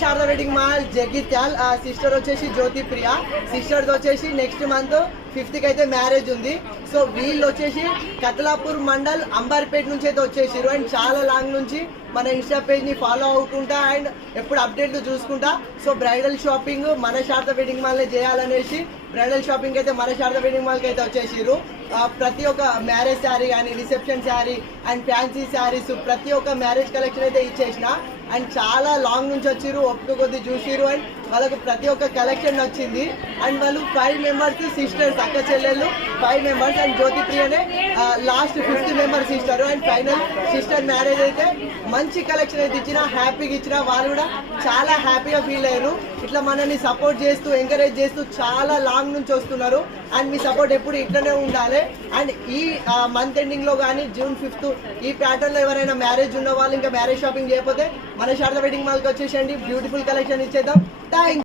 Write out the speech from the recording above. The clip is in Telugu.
Sharada wedding mall Jagtial. Sister వచ్చేసి జ్యోతి ప్రియ. సిస్టర్ది వచ్చేసి నెక్స్ట్ మంత్ 5th కి అయితే మ్యారేజ్ ఉంది. సో వీళ్ళు వచ్చేసి కతలాపూర్ మండల్ అంబర్పేట్ నుంచి అయితే వచ్చేసారు. అండ్ చాలా లాంగ్ నుంచి మన ఇన్స్టా పేజ్ ని ఫాలో అవ్వకుండా అండ్ ఎప్పుడు అప్డేట్లు చూసుకుంటా. సో బ్రైడల్ షాపింగ్ మన శారదా వెడ్డింగ్ మాల్ చేయాలనేసి బ్రైడల్ షాపింగ్ అయితే మన శారదా వెడ్డింగ్ మాల్కి అయితే వచ్చేసారు. ప్రతి ఒక్క మ్యారేజ్ శారీ కానీ reception sari and fancy saris ప్రతి ఒక్క మ్యారేజ్ కలెక్షన్ అయితే ఇచ్చేసిన. అండ్ చాలా లాంగ్ నుంచి వచ్చారు, ఒక్క కొద్ది చూసిరు. అండ్ వాళ్ళకు ప్రతి ఒక్క కలెక్షన్ వచ్చింది. అండ్ వాళ్ళు 5 మెంబర్స్ సిస్టర్స్, అక్క చెల్లెళ్ళు 5 మెంబర్స్. అండ్ జ్యోతి ప్రియనే last 5th member sister. And final sister marriage అయితే మంచి కలెక్షన్ అయితే ఇచ్చిన, హ్యాపీగా ఇచ్చిన. వాళ్ళు కూడా చాలా హ్యాపీగా ఫీల్ అయ్యారు. ఇట్లా మనల్ని సపోర్ట్ చేస్తూ ఎంకరేజ్ చేస్తూ చాలా లాంగ్ నుంచి వస్తున్నారు. అండ్ మీ సపోర్ట్ ఎప్పుడు ఇట్లనే ఉండాలి. అండ్ ఈ మంత్ ఎండింగ్ లో కానీ June 5th ఈ ప్యాటర్న్ లో ఎవరైనా మ్యారేజ్ ఉన్న వాళ్ళు ఇంకా మ్యారేజ్ షాపింగ్ చేయకపోతే మన శారదా వెడ్డింగ్ మాల్కి వచ్చేసండి. బ్యూటిఫుల్ కలెక్షన్ ఇచ్చేద్దాం. థ్యాంక్స్.